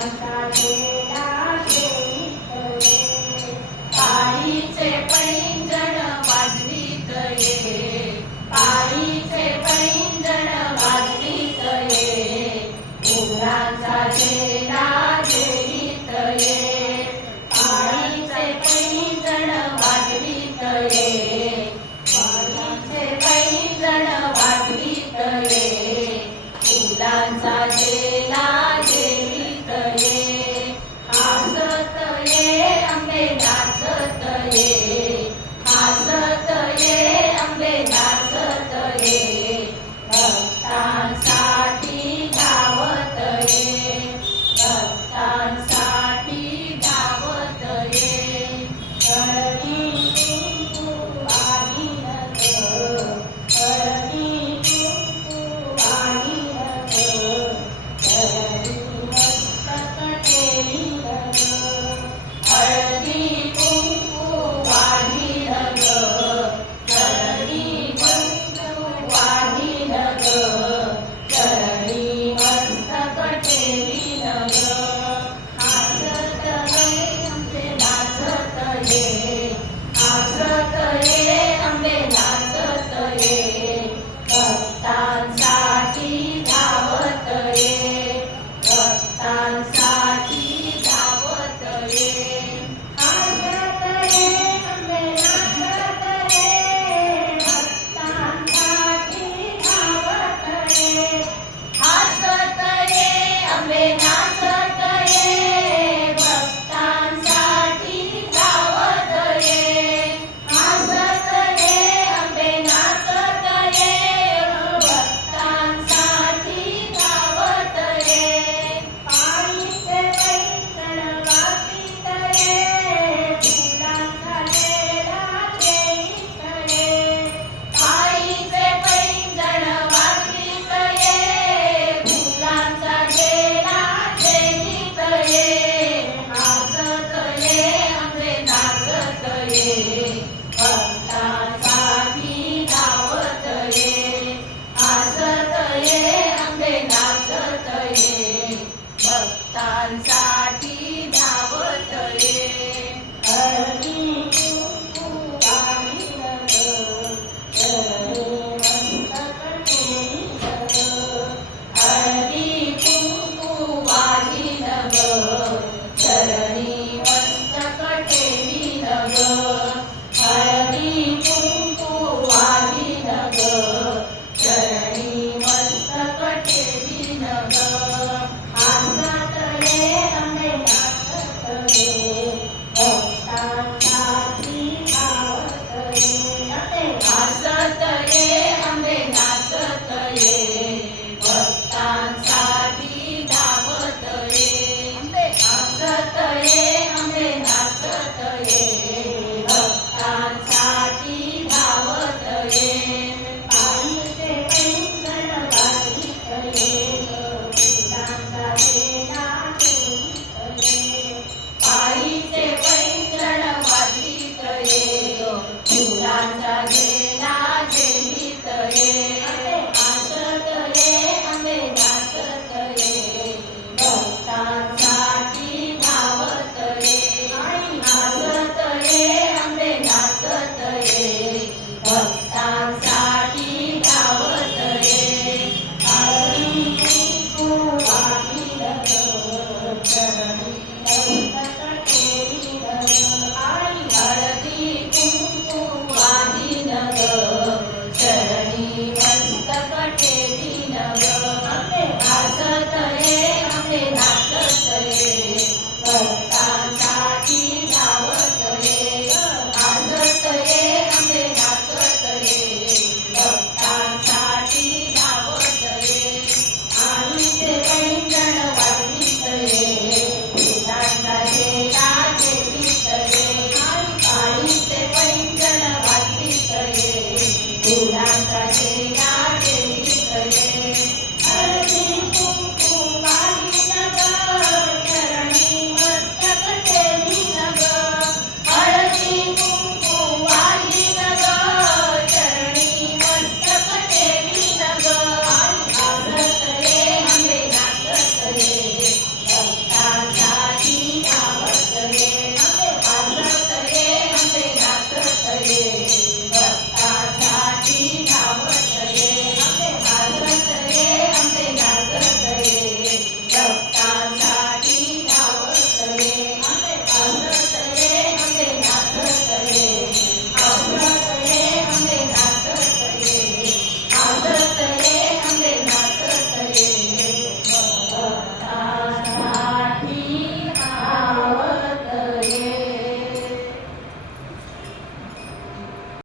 Thank you.